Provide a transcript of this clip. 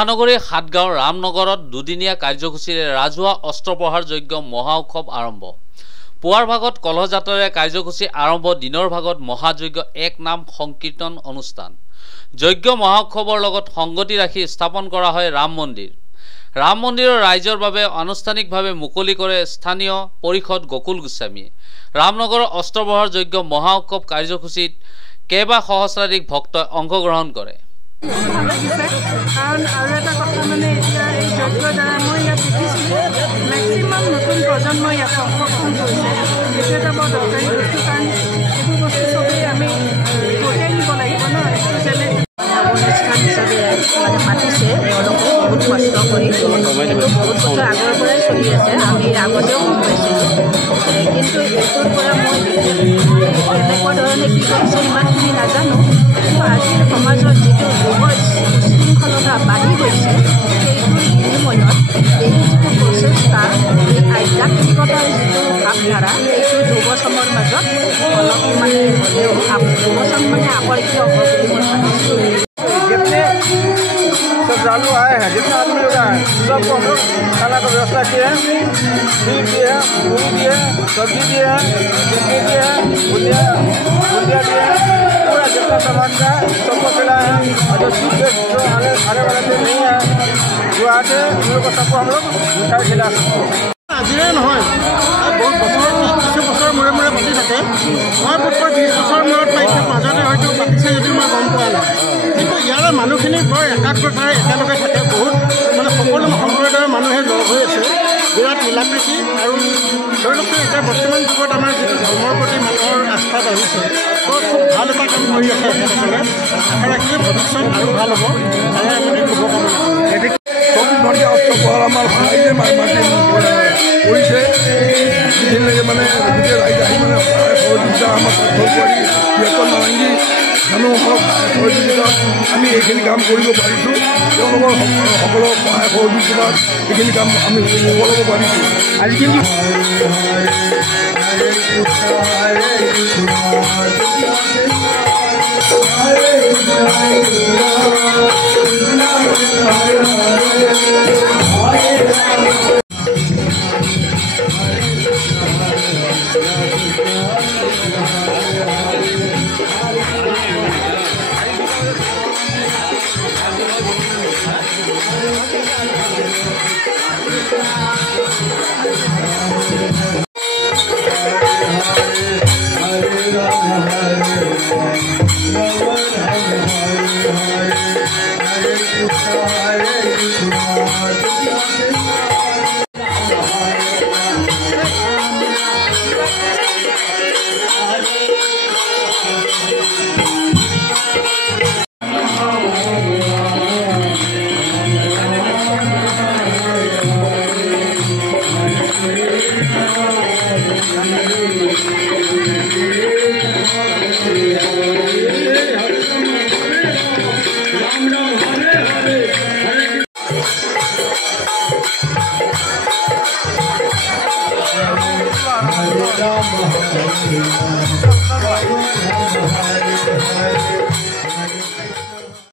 মহানগৰী সাতগাঁও ৰামনগৰত দুদিনীয়া কাৰ্যসূচীৰে ৰাজহুৱা অস্ত্ৰপ্ৰহাৰ যজ্ঞ মহা উৎসৱ আৰম্ভ। পুৱাৰ ভাগত কলহযাত্ৰাৰে কাৰ্যসূচী আৰম্ভ, দিনৰ ভাগত মহাযজ্ঞ এক নাম সংকীৰ্তন অনুষ্ঠান। যজ্ঞ মহা উৎসৱৰ লগত সংগতি ৰাখি স্থাপন কৰা হয় ৰাম মন্দিৰ। ৰাম মন্দিৰৰ ৰাইজৰ বাবে আনুষ্ঠানিকভাৱে মুকলি কৰে স্থানীয় পৰিষদ গকুল গোস্বামীয়ে। ৰামনগৰৰ অস্ত্ৰপ্ৰহাৰ যজ্ঞ মহা উৎসৱ কাৰ্যসূচীত কেইবা সহস্ৰাধিক ভক্তই অংশগ্ৰহণ কৰে। ভাল লাগিছে কাৰণ আৰু এটা কথা মানে এতিয়া এই যজ্ঞৰ দ্বাৰা মই ইয়াত দেখিছোঁ যে মেক্সিমাম নতুন প্ৰজন্ম ইয়াত অংশগ্ৰহণ কৰিছে। এইটো এটা বৰ দৰকাৰী বস্তু, কাৰণ এইবোৰ বস্তু চবেই আমি কঢ়িয়াই নিব লাগিব ন। এইটো যেনে অনুষ্ঠান হিচাপে মানে পাতিছে, তেওঁলোকে বহুত কষ্ট কৰি এইটো বহুত বছৰ আগৰ পৰাই চলি আছে, আমি আগতেও গম পাইছিলোঁ। কিন্তু এইটোৰ পৰা মই কেনেকুৱা ধৰণে কি কৰিছে ইমানখিনি নাজানো, কিন্তু আজিৰ সমাজত যিটো যুগৰ উশৃংখলতা বাঢ়ি গৈছে, সেইটোৰ বিনিময়ত এই যিটো প্ৰচেষ্টা, এই আধ্যাত্মিকতাৰ যিটো ভাৱধাৰা, সেইটো যুৱচামৰ মাজত অলপ মানে হ'লেও যুৱচাম মানে আকৰ্ষিত হ'ব বুলি মই ভাবিছোঁ। श्रद्धालु आए हैं, जितना आदमी लोग आए सबको हम लोग खाना का व्यवस्था किए हैं। खीर दिए हैं, पूरी दिए हैं, सब्जी दिए हैं, चटनी दिए हैं, भुजिया दिए हैं, पूरा जितना सामान का है सबको खिलाए हैं। और जो चीज जो आने वाले दिन नहीं है, जो आते हैं उन लोग को सबको हम लोग मिठाई खिला सकते हैं। আজিৰে নহয়, বহুত বছৰ কিছু বছৰৰ মূৰে মূৰে পাতি থাকে। মই বোধকয় 20 বছৰৰ মূৰত পাইছোঁ, মাজতে হয়তো পাতিছে যদিও মই গম পোৱা নাই। কিন্তু ইয়াৰে মানুহখিনি বৰ একাগ্ৰতাৰে একেলগে থাকে, বহুত মানে সকলো সম্প্ৰদায়ৰ মানুহে লগ হৈ আছে, বিৰাট মিলাপ্ৰীতি। আৰু ধৰি লওক এতিয়া বৰ্তমান যুগত আমাৰ যিটো ধৰ্মৰ প্ৰতি মানুহৰ আস্থা বাঢ়িছে, বৰ খুব ভাল এটা কাম কৰি আছে তেখেতসকলে। আশা ৰাখি ভৱিষ্যত আৰু ভাল হ'ব, তাৰে আমি শুভকামনা। চৌবিশ অস্ত্ৰপ্ৰহাৰ আমাৰ ৰাইজে কৰিছে, যিদিনলৈকে মানে গোটেই ৰাইজ আহি মানে সহযোগিতা আমাৰ পাঠৰ সিহঁতৰ নাৰেংগী মানুহসকলক সহযোগিতাত আমি এইখিনি কাম কৰিব পাৰিছোঁ। তেওঁলোকৰ সকলো সহায় সহযোগিতাত এইখিনি কাম আমি সফল হ'ব পাৰিছোঁ। আজি কিন্তু